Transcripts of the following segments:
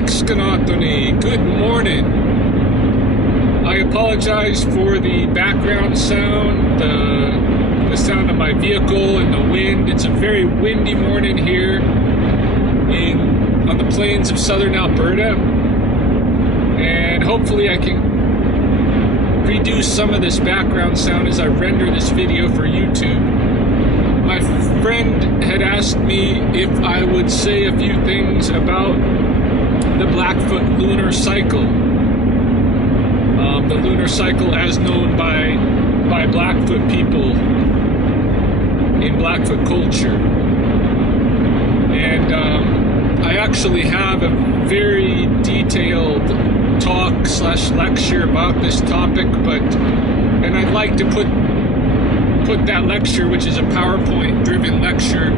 Skanatoni, good morning. I apologize for the background sound, the sound of my vehicle and the wind. It's a very windy morning here on the plains of southern Alberta, and hopefully I can reduce some of this background sound as I render this video for YouTube. My friend had asked me if I would say a few things about the Blackfoot lunar cycle. The lunar cycle as known by Blackfoot people in Blackfoot culture. And I actually have a very detailed talk/lecture about this topic, and I'd like to put that lecture, which is a PowerPoint driven lecture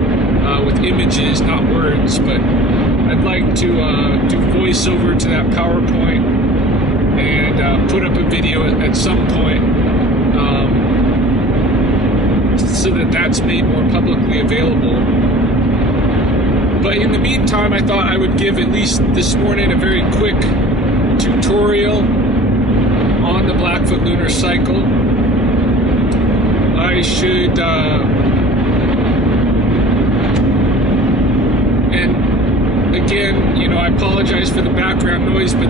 with images, not words, but I'd like to do voiceover to that PowerPoint and put up a video at some point so that that's made more publicly available. But in the meantime, I thought I would give, at least this morning, a very quick tutorial on the Blackfoot lunar cycle. I should and again, I apologize for the background noise, but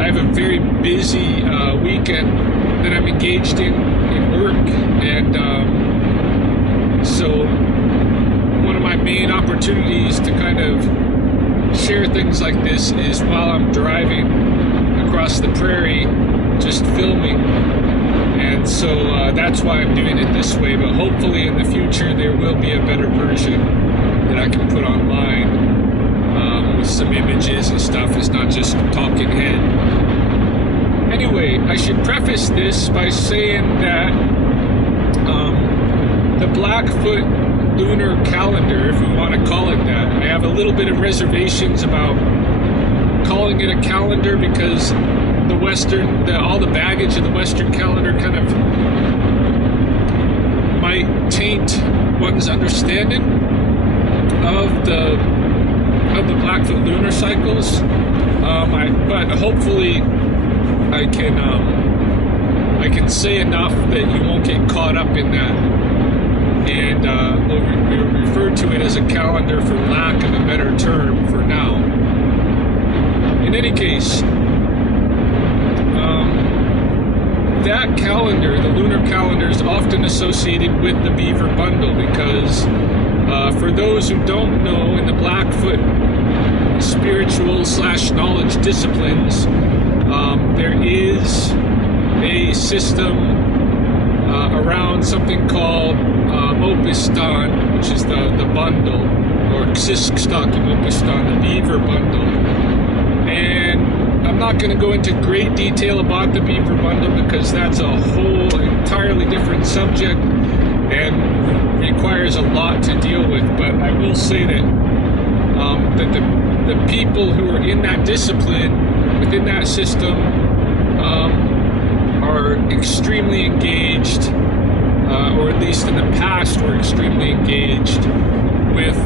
I have a very busy weekend that I'm engaged in work, and so one of my main opportunities to kind of share things like this is while I'm driving across the prairie, just filming. And so that's why I'm doing it this way, but hopefully in the future there will be a better version that I can put online with some images and stuff. It's not just talking head. Anyway, I should preface this by saying that the Blackfoot lunar calendar, if we want to call it that, I have a little bit of reservations about calling it a calendar, because all the baggage of the Western calendar kind of might taint one's understanding of the Blackfoot lunar cycles. But hopefully I can say enough that you won't get caught up in that, and we'll refer to it as a calendar for lack of a better term for now. In any case, that calendar, the lunar calendar, is often associated with the beaver bundle because, for those who don't know, in the Blackfoot spiritual/knowledge disciplines, there is a system around something called Mopistan, which is the bundle, or Ksiskstaki Mopistan, the beaver bundle. And I'm not going to go into great detail about the beaver bundle because that's a whole entirely different subject and requires a lot to deal with. But I will say that the people who are in that discipline, within that system, are extremely engaged, or at least in the past were extremely engaged with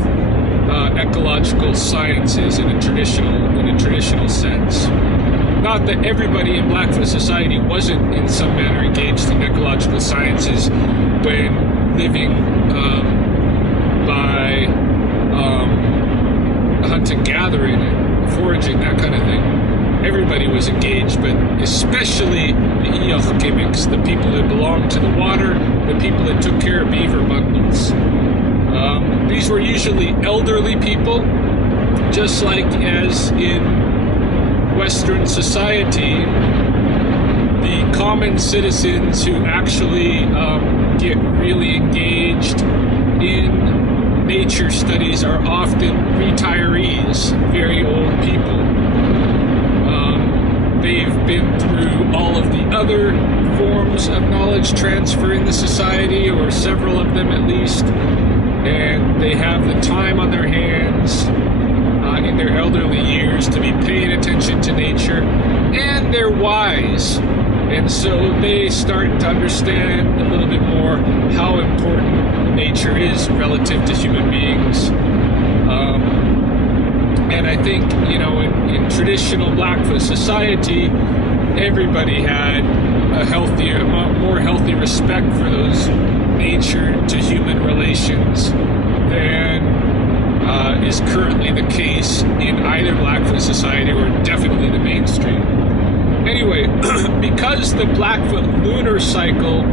ecological sciences in a traditional sense. Not that everybody in Blackfoot society wasn't in some manner engaged in ecological sciences when living by hunting, gathering, and foraging, that kind of thing. Everybody was engaged, but especially the Eochgimics, the people that belonged to the water, the people that took care of beaver bundles. These were usually elderly people, just like as in Western society, the common citizens who actually get really engaged in nature studies are often retirees, very old people. They've been through all of the other forms of knowledge transfer in the society, or several of them at least, and they have the time on their hands in their elderly years to be paying attention to nature, and they're wise, and so they start to understand a little bit more how important nature is relative to human beings. And think, in traditional Blackfoot society, everybody had a more healthy respect for those nature to human relations than is currently the case in either Blackfoot society or definitely the mainstream. Anyway, because the Blackfoot lunar cycle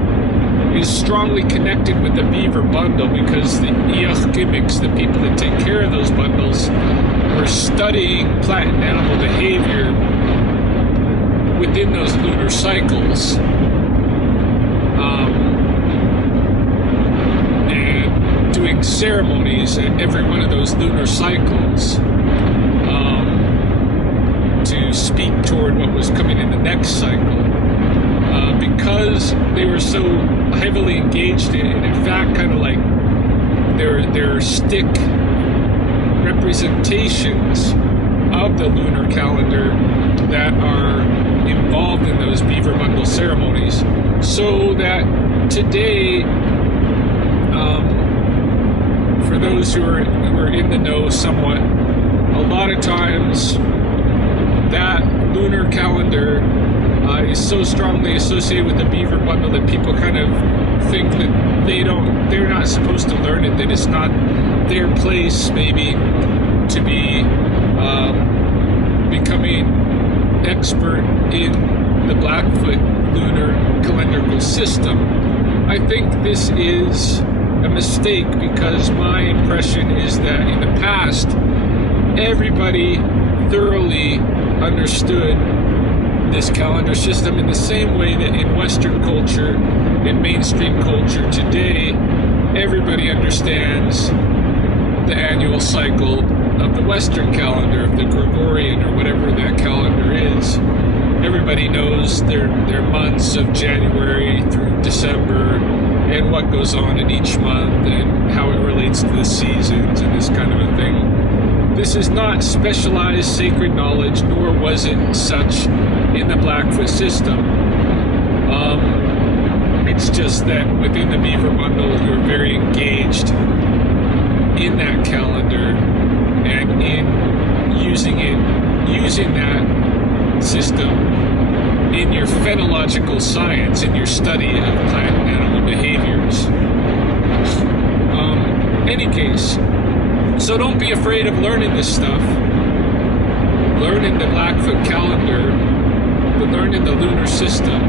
is strongly connected with the beaver bundle, because the Iachkimiks, the people that take care of those bundles, are studying plant and animal behavior within those lunar cycles. And doing ceremonies at every one of those lunar cycles to speak toward what was coming in the next cycle. Because they were so heavily engaged in fact, kind of like their stick representations of the lunar calendar that are involved in those beaver bundle ceremonies, so that today, for those who are in the know somewhat, a lot of times that lunar calendar is so strongly associated with the beaver bundle that people kind of think that they're not supposed to learn it, that it's not their place maybe to be becoming expert in the Blackfoot lunar calendrical system. I think this is a mistake, because my impression is that in the past, everybody thoroughly understood this calendar system in the same way that in Western culture, in mainstream culture today, everybody understands the annual cycle of the Western calendar, of the Gregorian or whatever that calendar is. Everybody knows their months of January through December and what goes on in each month and how it relates to the seasons and this kind of a thing. This is not specialized sacred knowledge, nor was it such in the Blackfoot system. It's just that within the beaver bundle, you're very engaged in that calendar and in using that system in your phenological science, in your study of plant and animal behaviors. Any case, so don't be afraid of learning this stuff. Learning the Blackfoot calendar, learning the lunar system,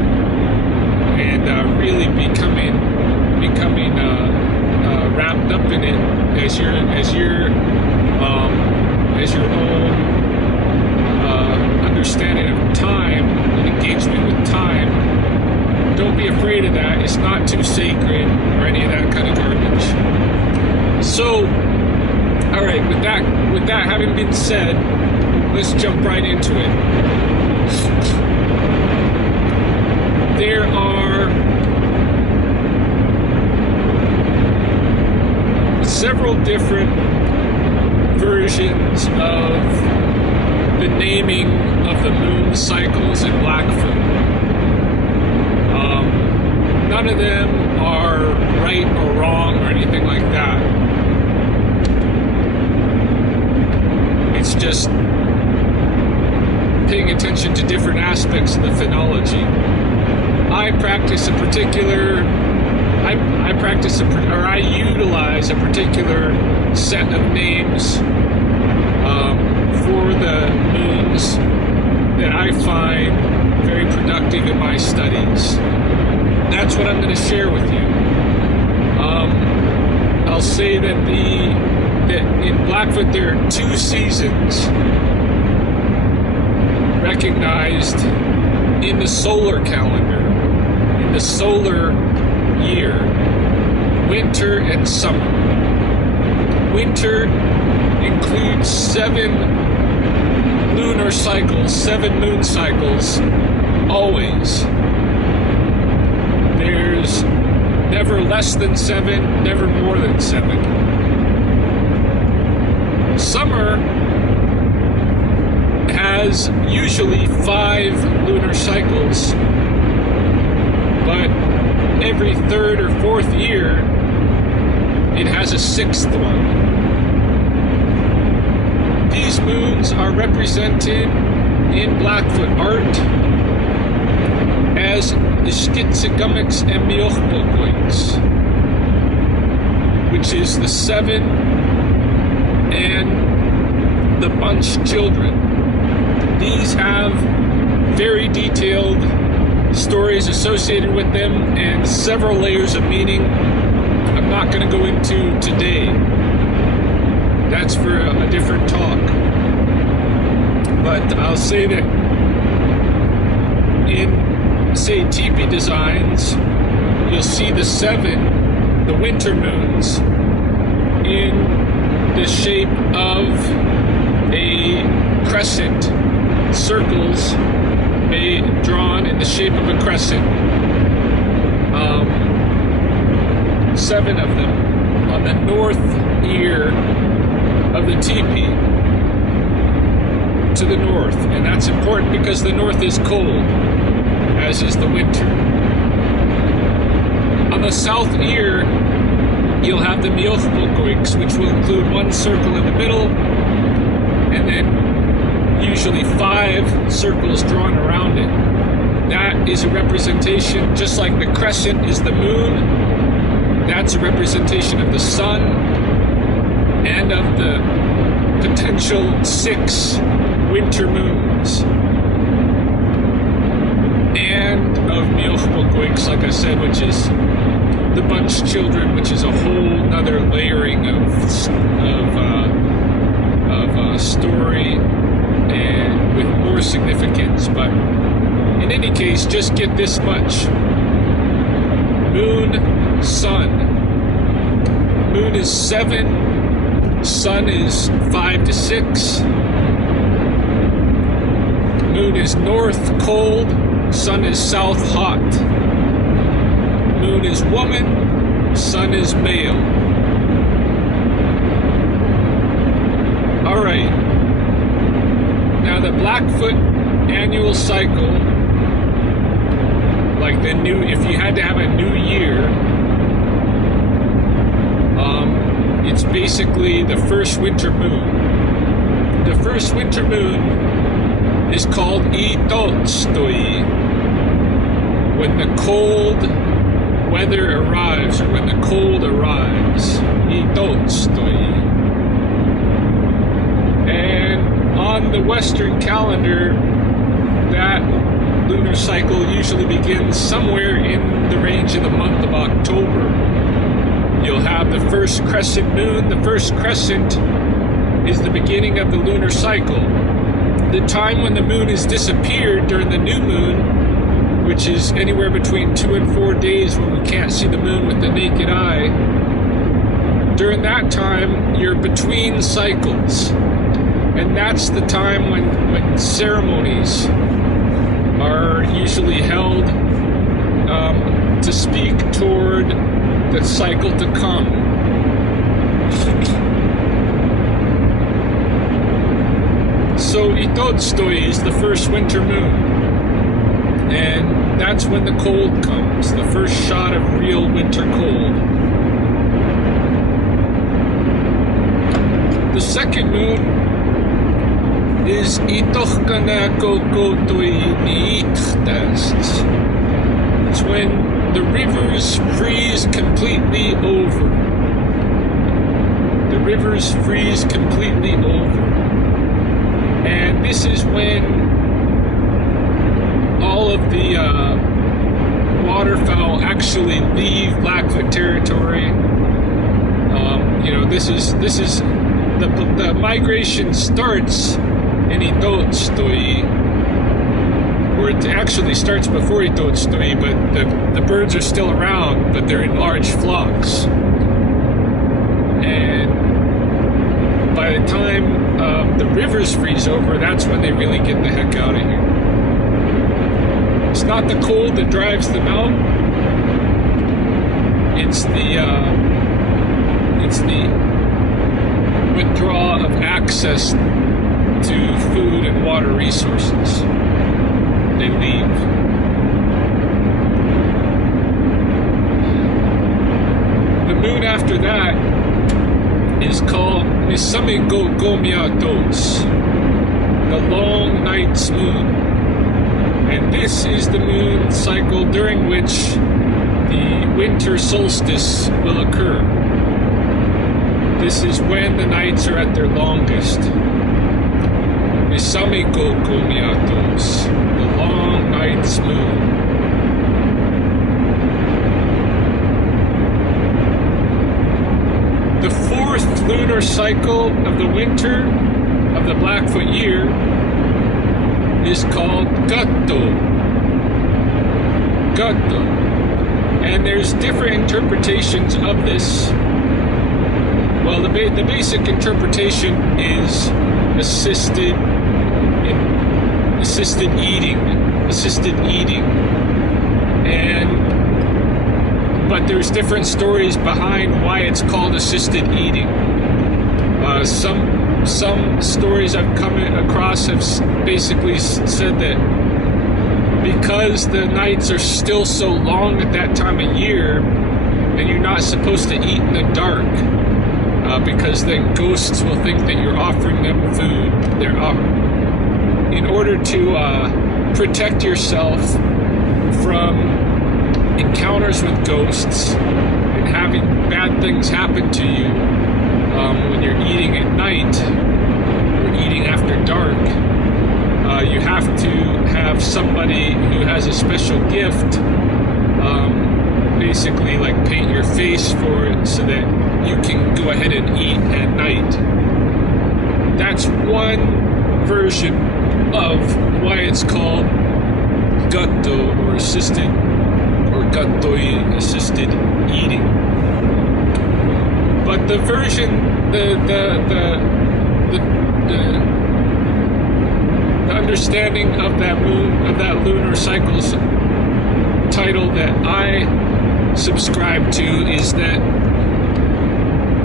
and really becoming wrapped up in it as your own understanding of time and engagement with time. Don't be afraid of that. It's not too sacred or any of that kind of garbage. So, all right. With that having been said, let's jump right into it. There are several different versions of the naming of the moon cycles in Blackfoot. None of them are right or wrong or anything like that. It's just paying attention to different aspects of the phenology. I utilize a particular set of names for the moons that I find very productive in my studies. That's what I'm going to share with you. I'll say that in Blackfoot there are 2 seasons recognized in the solar calendar, in the solar year: winter and summer. Winter includes 7 lunar cycles, 7 moon cycles, always. There's never less than 7, never more than 7. Summer has usually 5 lunar cycles, but every 3rd or 4th year, it has a 6th one. These moons moons are represented in Blackfoot art as Ishkitsigumix and Miochbogoix, which is the seven and the bunch children. These have very detailed stories associated with them and several layers of meaning I'm not going to go into today. That's for a different talk. But I'll say that in, say, teepee designs, you'll see the seven, the winter moons, in the shape of a crescent, circles drawn in the shape of a crescent. Seven of them on the north ear of the teepee to the north, and that's important because the north is cold, as is the winter. On the south ear, you'll have the Miochbogoix, which will include one circle in the middle, and then usually 5 circles drawn around it. That is a representation, just like the crescent is the moon, that's a representation of the sun and of the potential 6 winter moons. And of Miochbogoix, like I said, which is the bunch children, which is a whole other layering of story and with more significance. But in any case, just get this much. Moon, sun. Moon is 7, sun is 5 to 6. Moon is north, cold, sun is south, hot. Moon is woman, sun is male. All right. Now the Blackfoot annual cycle, like the new, if you had to have a new year, it's basically the first winter moon. The first winter moon is called Itolstoi, when the cold weather arrives, or when the cold arrives. Itolstoi. And on the Western calendar, that lunar cycle usually begins somewhere in the range of the month of October. You'll have the first crescent moon. The first crescent is the beginning of the lunar cycle. The time when the moon has disappeared during the new moon, which is anywhere between 2 and 4 days when we can't see the moon with the naked eye, during that time, you're between cycles. And that's the time when ceremonies are usually held to speak toward the cycle to come. So Itolstoi is the first winter moon, and that's when the cold comes, the first shot of real winter cold. The second moon is Itochkana Kokotoi Niichtest. It's when the rivers freeze completely over. The rivers freeze completely over. And this is when all of the waterfowl actually leave Blackfoot territory. This is the migration starts in Itolstoi, or it actually starts before Itolstoi, but the birds are still around, but they're in large flocks. And by the time the rivers freeze over, that's when they really get the heck out of here. It's not the cold that drives them out. It's the withdrawal of access to food and water resources. They leave. The moon after that is called Misamigogomiatos. the long night's moon. And this is the moon cycle during which the winter solstice will occur. This is when the nights are at their longest. Misamiko Komiatos, the long night's moon. The fourth lunar cycle of the winter of the Blackfoot year is called Gatto. Gatto. And there's different interpretations of this. Well, the basic interpretation is assisted eating. But there's different stories behind why it's called assisted eating. Some stories I've come across have basically said that because the nights are still so long at that time of year, and you're not supposed to eat in the dark, because then ghosts will think that you're offering them food. In order to protect yourself from encounters with ghosts and having bad things happen to you when you're eating at night or eating after dark, you have to have somebody who has a special gift basically like paint your face for it so that you can go ahead and eat at night. That's one version of why it's called gatto or assisted gattoi, assisted eating. But the version, the understanding of that moon, of that lunar cycle's title that I subscribe to is that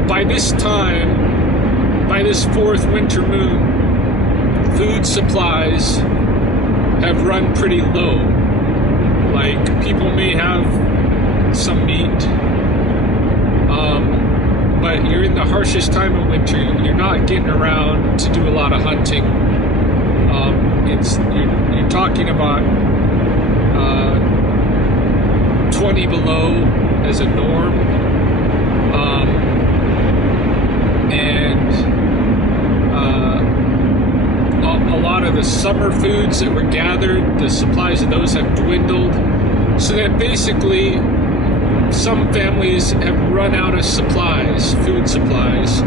by this time, by this fourth winter moon, food supplies have run pretty low. Like, people may have some meat, but you're in the harshest time of winter. You're not getting around to do a lot of hunting. You're talking about 20 below as a norm, and a lot of the summer foods that were gathered, the supplies of those have dwindled, so that basically some families have run out of supplies, food supplies,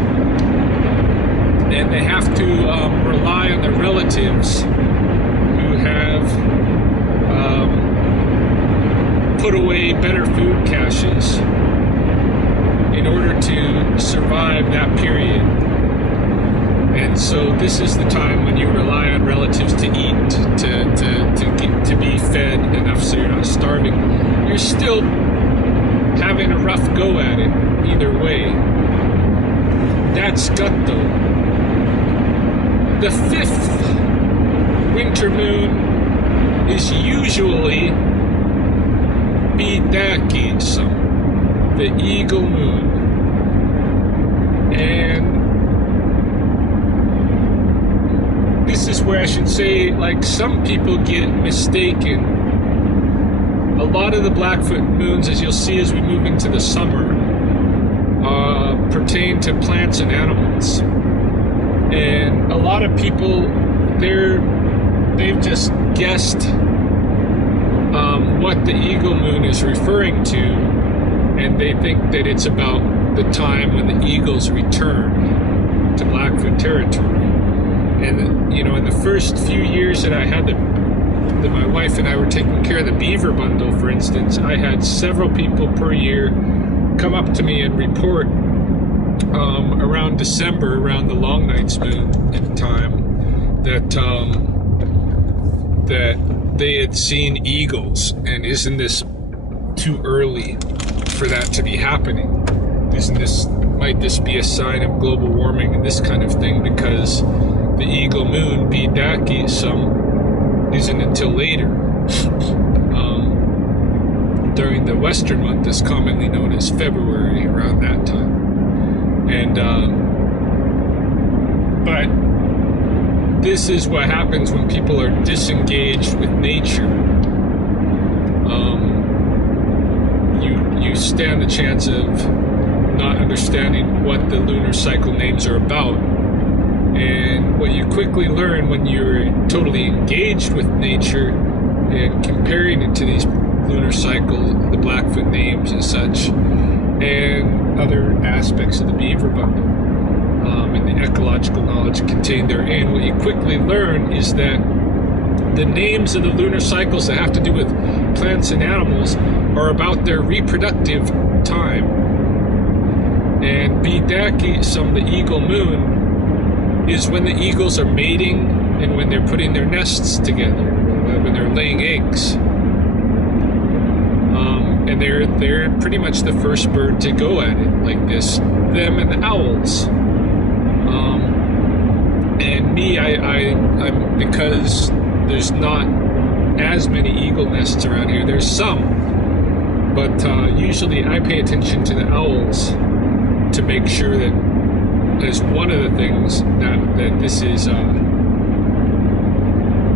and they have to rely on their relatives who have put away better food caches in order to survive that period. And so this is the time when you rely on relatives to eat, to be fed enough so you're not starving. You're still having a rough go at it either way. That's Gatto. The fifth winter moon is usually Bidaki-san, the eagle moon. And this is where I should say, like, some people get mistaken. A lot of the Blackfoot moons, as you'll see as we move into the summer, pertain to plants and animals. And a lot of people, they've just guessed what the eagle moon is referring to, and they think that it's about the time when the eagles return to Blackfoot territory. And, you know, in the first few years that I had that my wife and I were taking care of the beaver bundle, for instance, I had several people per year come up to me and report around December, around the long night's moon time, that they had seen eagles. And isn't this too early for that to be happening? Might this be a sign of global warming and this kind of thing? Because the eagle moon, Bidaki, isn't until later, during the Western month, is commonly known as February, around that time. And but this is what happens when people are disengaged with nature. You stand the chance of not understanding what the lunar cycle names are about. And what you quickly learn when you're totally engaged with nature and comparing it to these lunar cycles, the Blackfoot names and such, and other aspects of the beaver bundle, and the ecological knowledge contained therein, what you quickly learn is that the names of the lunar cycles that have to do with plants and animals are about their reproductive time. And Bidaki, the eagle moon, is when the eagles are mating and when they're putting their nests together, when they're laying eggs. And they're pretty much the first bird to go at it like this. Them and the owls. And me, I'm because there's not as many eagle nests around here. There's some, but usually I pay attention to the owls to make sure that as one of the things that this is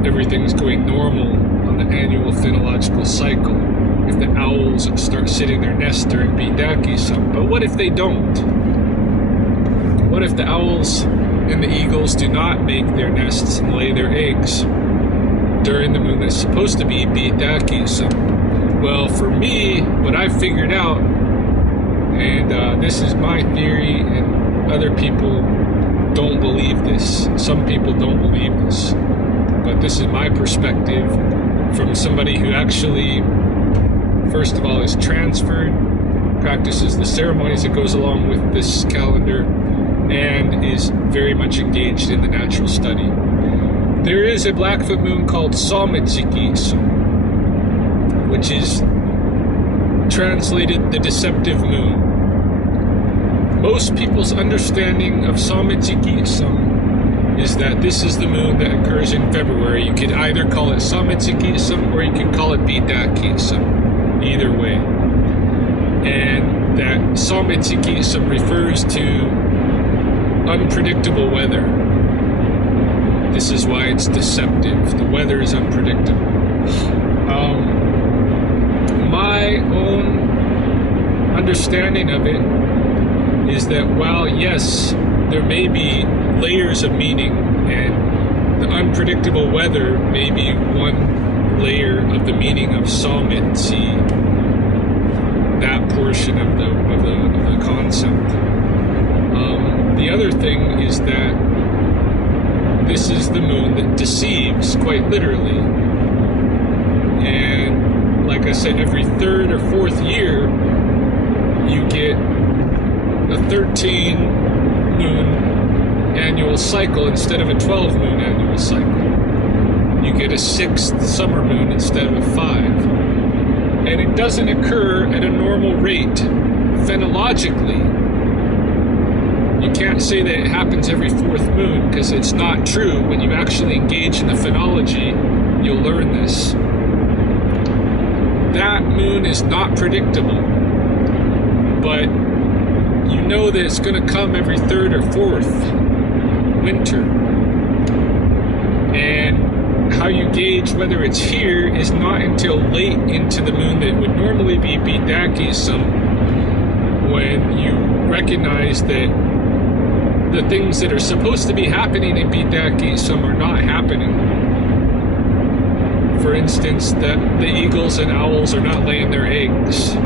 everything's going normal on the annual phenological cycle. If the owls start sitting their nests during Bidaki some, but what if they don't? What if the owls and the eagles do not make their nests and lay their eggs during the moon that's supposed to be Bidaki some? Well, for me, what I've figured out, and this is my theory, and other people don't believe this. Some people don't believe this, but this is my perspective from somebody who actually, first of all, is transferred, practices the ceremonies that goes along with this calendar, and is very much engaged in the natural study. There is a Blackfoot moon called Sametsiki, which is translated the deceptive moon. Most people's understanding of Sametsiki is that this is the moon that occurs in February. You could either call it Sametsiki or you could call it Bidaki, either way. And that Sametsiki refers to unpredictable weather. This is why it's deceptive. The weather is unpredictable. My own understanding of it is that while, yes, there may be layers of meaning, and the unpredictable weather may be one layer of the meaning of Sametsi, that portion of the concept. The other thing is that this is the moon that deceives, quite literally. And like I said, every third or fourth year, you get a 13 moon annual cycle instead of a 12 moon annual cycle. You get a 6th summer moon instead of a 5. And it doesn't occur at a normal rate phenologically. You can't say that it happens every 4th moon, because it's not true. When you actually engage in the phenology, you'll learn this. That moon is not predictable, but you know that it's going to come every 3rd or 4th winter. And how you gauge whether it's here is not until late into the moon that would normally be Bidaki when you recognize that the things that are supposed to be happening in Bidaki are not happening. For instance, that the eagles and owls are not laying their eggs.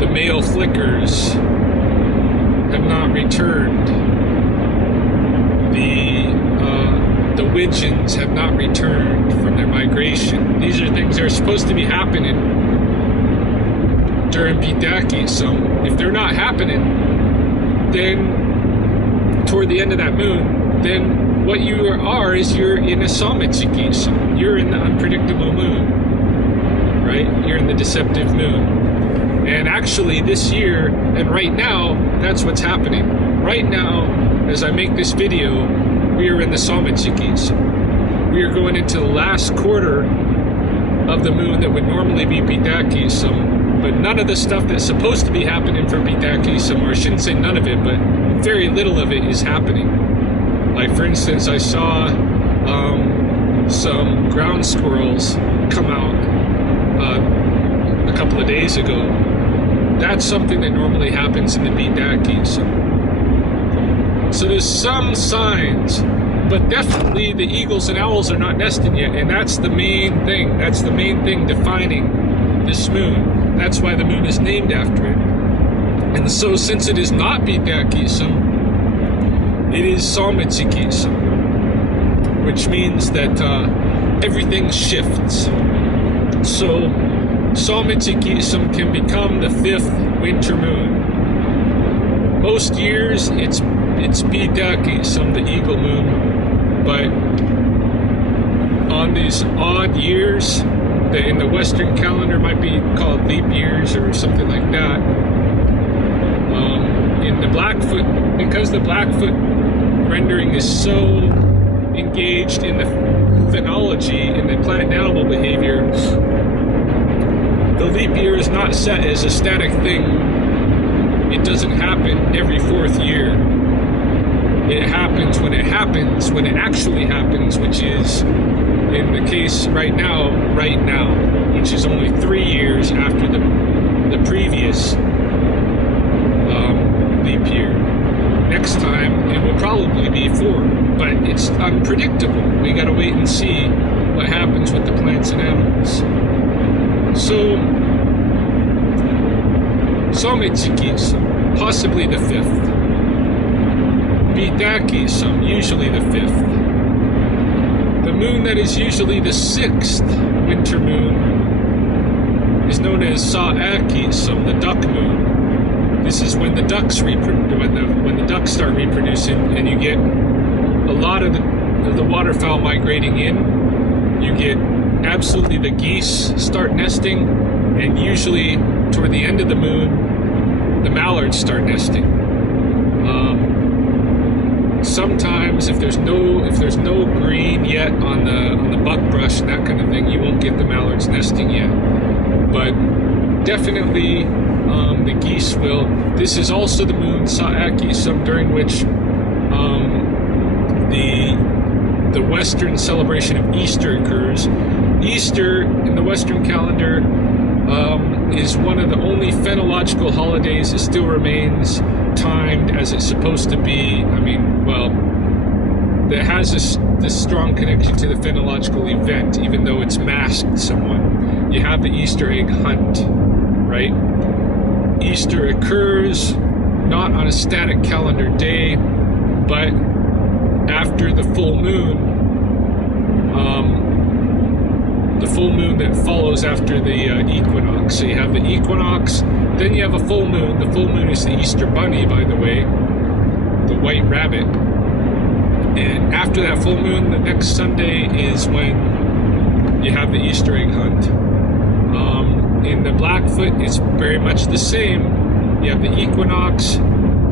The male flickers have not returned. The widgeons have not returned from their migration. These are things that are supposed to be happening during Bidaki. So if they're not happening, then toward the end of that moon, then what you are is you're in a Sametsiki. So you're in the unpredictable moon, right? You're in the deceptive moon. And actually this year, and right now, that's what's happening. Right now, as I make this video, we are in the Sametsiki. We are going into the last quarter of the moon that would normally be Bidaki. But none of the stuff that's supposed to be happening for Bidakism, or I shouldn't say none of it, but very little of it is happening. Like, for instance, I saw some ground squirrels come out a couple of days ago. That's something that normally happens in the Bidakism. So there's some signs, but definitely the eagles and owls are not nesting yet, and that's the main thing. That's the main thing defining this moon. That's why the moon is named after it. And so since it is not Bidakism, it is Salmitsikism, which means that everything shifts. So Salmitsikism can become the 5th winter moon. Most years it's Bidakism, the eagle moon, but on these odd years that in the Western calendar might be called leap years or something like that, in the Blackfoot, because the Blackfoot rendering is so engaged in the phenology, in the planet animal behavior, the leap year is not set as a static thing. It doesn't happen every 4th year. It happens, when it actually happens, which is, in the case right now, which is only 3 years after the previous leap year. Next time, it will probably be 4, but it's unpredictable. We gotta wait and see what happens with the plants and animals. So, Salmitsikism, possibly the 5th. Bidakism, usually the 5th. The moon that is usually the 6th winter moon is known as Sa'akism, the duck moon. This is when the ducks when the ducks start reproducing, and you get a lot of the waterfowl migrating in. You get absolutely the geese start nesting, and usually toward the end of the moon, the mallards start nesting. Sometimes if there's no green yet on the buckbrush and that kind of thing, you won't get the mallards nesting yet. But definitely the geese will. This is also the moon Sa'akism, during which the Western celebration of Easter occurs. Easter in the Western calendar is one of the only phenological holidays that still remains timed as it's supposed to be. I mean, well, that has this strong connection to the phenological event, even though it's masked somewhat. You have the Easter egg hunt, right? Easter occurs not on a static calendar day, but after the full moon that follows after the equinox. So you have the equinox, then you have a full moon. The full moon is the Easter bunny, by the way, the white rabbit. And after that full moon, the next Sunday is when you have the Easter egg hunt. In the Blackfoot, it's very much the same. You have the equinox,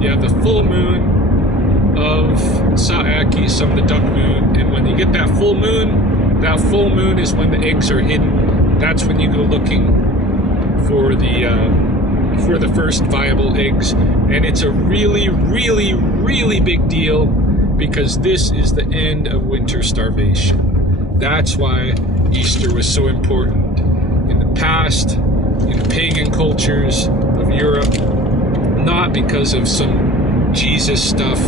you have the full moon of Sa'akism, the duck moon, and when you get that full moon is when the eggs are hidden. That's when you go looking for the first viable eggs, and it's a really, really, really big deal because this is the end of winter starvation. That's why Easter was so important in the past, in the pagan cultures of Europe, not because of some Jesus stuff,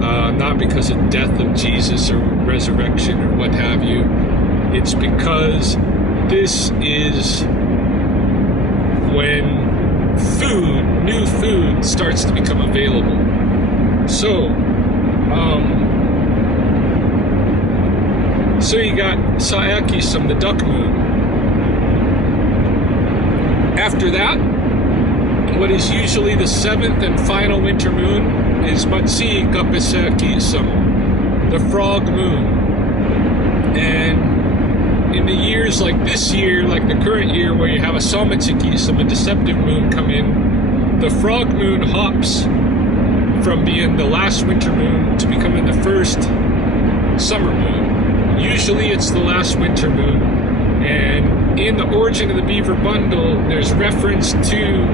not because of death of Jesus or resurrection or what have you. It's because this is when new food starts to become available. So you got Sa'akism, the duck moon. After that, what is usually the 7th and final winter moon is Matsikapesakism, the frog moon. And in the years like this year, like the current year, where you have a Salmitsikism, a deceptive moon, come in, the frog moon hops from being the last winter moon to becoming the first summer moon. Usually it's the last winter moon, and in the origin of the beaver bundle, there's reference to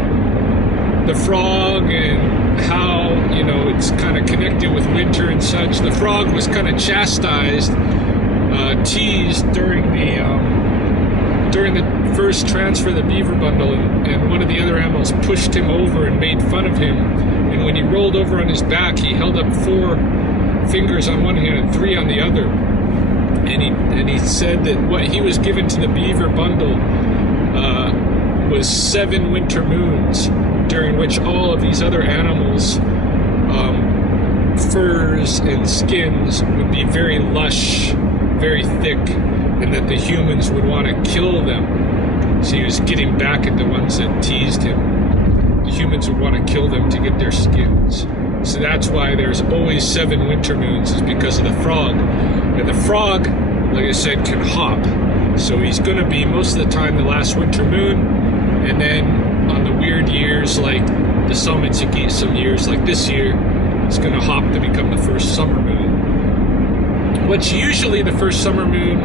the frog and how, you know, it's kind of connected with winter and such. The frog was kind of chastised, teased during the first transfer of the beaver bundle, and one of the other animals pushed him over and made fun of him. And when he rolled over on his back, he held up 4 fingers on one hand and 3 on the other. And he said that what he was given to the beaver bundle was 7 winter moons, during which all of these other animals' furs and skins would be very lush, very thick, and that the humans would want to kill them. So he was getting back at the ones that teased him. The humans would want to kill them to get their skins. So that's why there's always 7 winter moons, is because of the frog. And the frog, like I said, can hop. So he's going to be most of the time the last winter moon, and then on the weird years like the Salmitsiki, some years like this year, it's going to hop to become the first summer moon. What's usually the first summer moon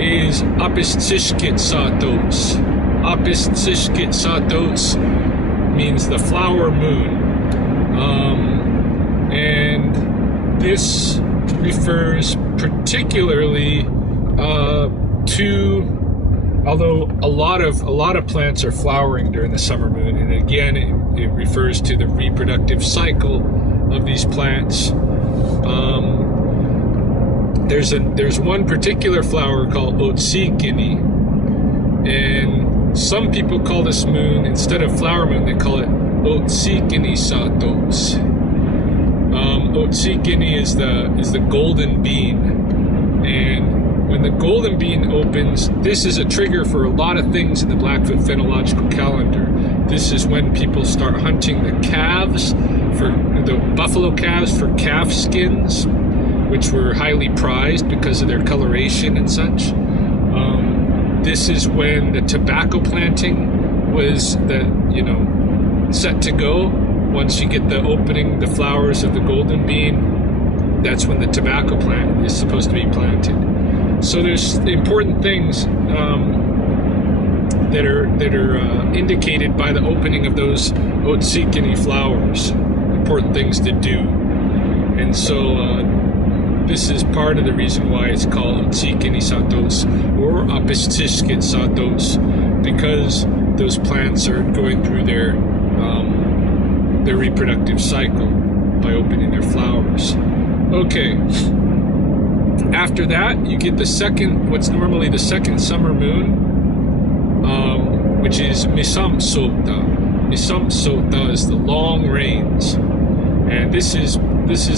is Apistishkit Satos. Apistishkit Satos means the flower moon. And this refers particularly to, although a lot of plants are flowering during the summer moon, and again it refers to the reproductive cycle of these plants. There's one particular flower called Otsikini, and some people call this moon, instead of flower moon, they call it Otsikini Satos. Otsikini is the golden bean, and when the golden bean opens, this is a trigger for a lot of things in the Blackfoot phenological calendar. This is when people start hunting the calves, for the buffalo calves, for calf skins, which were highly prized because of their coloration and such. This is when the tobacco planting was set to go. Once you get the opening, the flowers of the golden bean, that's when the tobacco plant is supposed to be planted. So there's important things that are indicated by the opening of those Otsikini flowers. Important things to do, and so this is part of the reason why it's called Otsikini Satos or Apistishkit Satos, because those plants are going through their reproductive cycle by opening their flowers. Okay. After that, you get what's normally the second summer moon, which is Misamsota. Misamsota is the long rains, and this is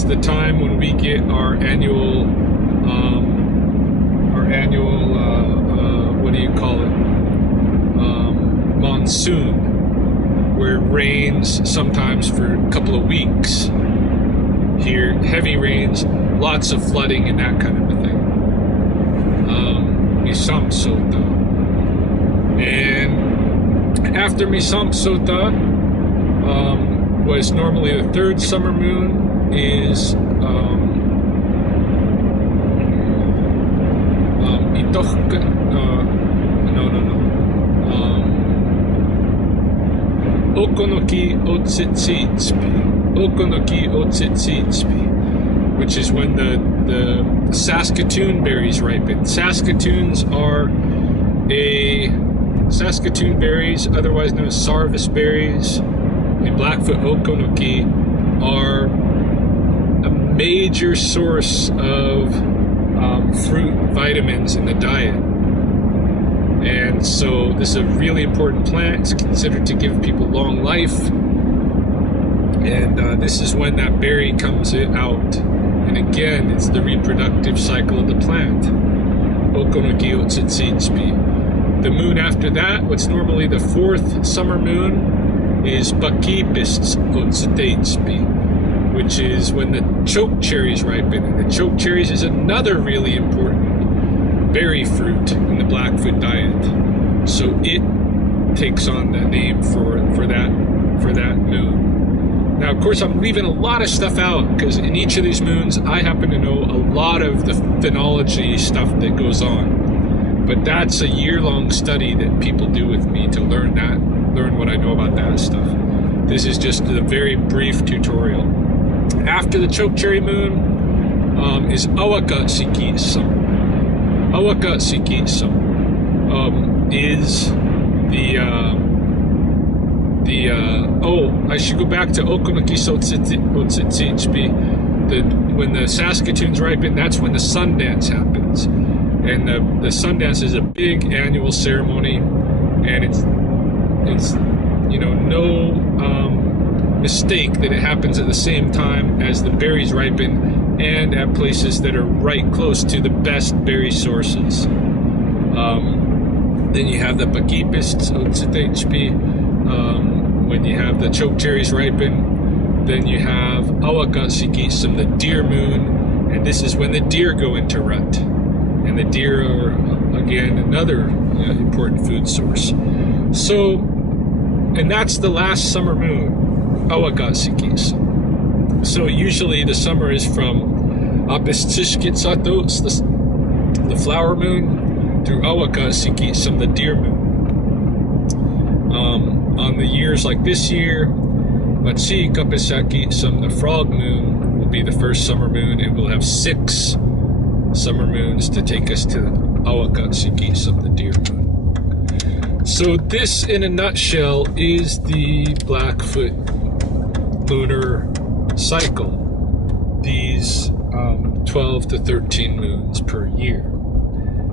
the time when we get our annual what do you call it? Monsoon, where it rains sometimes for a couple of weeks. Here, heavy rains, lots of flooding and that kind of a thing. Misamsota. And after Misamsota, was normally the third summer moon, is Okonoki Otsitsitspi. Okonoki Otsitsitspi, which is when the Saskatoon berries ripen. Saskatoon berries, otherwise known as Sarvis berries, and Blackfoot Okonoki, are a major source of fruit vitamins in the diet. And so this is a really important plant. It's considered to give people long life. And this is when that berry comes out. And again, it's the reproductive cycle of the plant. Okonoki Otsitsitspi. The moon after that, what's normally the fourth summer moon, is Bakipist Otsitsitspi, which is when the choke cherries ripen. And the choke cherries is another really important berry fruit in the Blackfoot diet. So it takes on the name for that moon. Now, of course, I'm leaving a lot of stuff out because in each of these moons, I happen to know a lot of the phenology stuff that goes on. But that's a year-long study that people do with me to learn what I know about that stuff. This is just a very brief tutorial. After the chokecherry moon is Awaka Sikisam. Awaka Sikisam is I should go back to Okonoki Sotsichbi. When the Saskatoons ripen, that's when the Sundance happens. And the Sundance is a big annual ceremony, and it's no mistake that it happens at the same time as the berries ripen and at places that are right close to the best berry sources. Then you have the Pakipists, when you have the chokecherries ripen. Then you have Awaka Sikisam, the deer moon, and this is when the deer go into rut. And the deer are, again, another important food source. So, and that's the last summer moon, Awaka Sikisam. So usually the summer is from Apistishkitsatos, the flower moon, through Awaka Sikisam, the deer moon. On the years like this year, Matsi Kapisakisam, the frog moon, will be the first summer moon, and we'll have 6 summer moons to take us to Awaka Sikisam, the deer moon. So this, in a nutshell, is the Blackfoot lunar cycle. These 12 to 13 moons per year.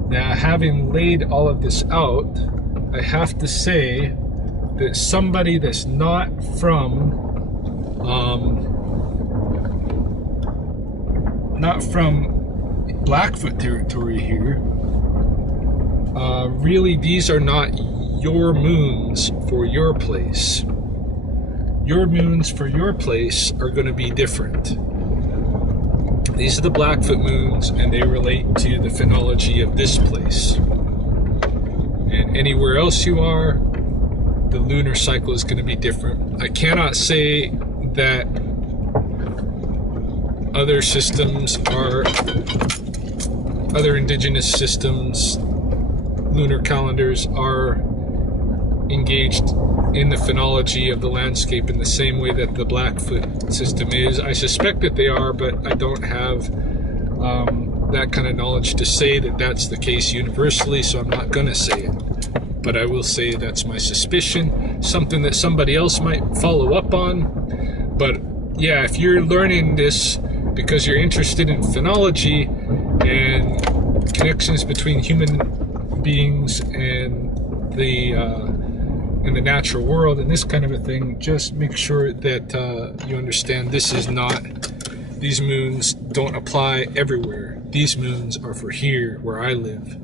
Now, having laid all of this out, I have to say that somebody that's not from Blackfoot territory here, really these are not your moons for your place. Your moons for your place are going to be different. These are the Blackfoot moons, and they relate to the phenology of this place. And anywhere else you are, the lunar cycle is going to be different. I cannot say that other systems other indigenous systems, lunar calendars, are engaged in the phenology of the landscape in the same way that the Blackfoot system is. I suspect that they are, but I don't have that kind of knowledge to say that that's the case universally, so I'm not going to say it. But I will say that's my suspicion, something that somebody else might follow up on. But yeah, if you're learning this because you're interested in phenology and connections between human beings and the natural world and this kind of a thing, just make sure that you understand these moons don't apply everywhere. These moons are for here, where I live.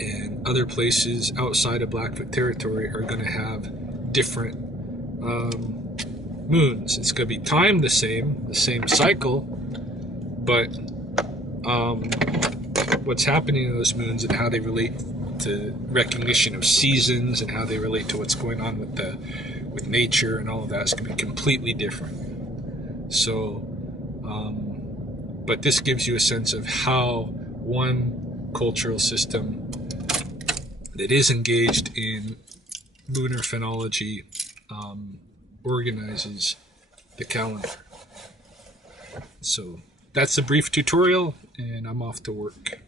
And other places outside of Blackfoot territory are going to have different moons. It's going to be timed the same cycle, but what's happening in those moons and how they relate to recognition of seasons and how they relate to what's going on with nature and all of that is going to be completely different. So, but this gives you a sense of how one cultural system that is engaged in lunar phenology organizes the calendar. So that's a brief tutorial, and I'm off to work.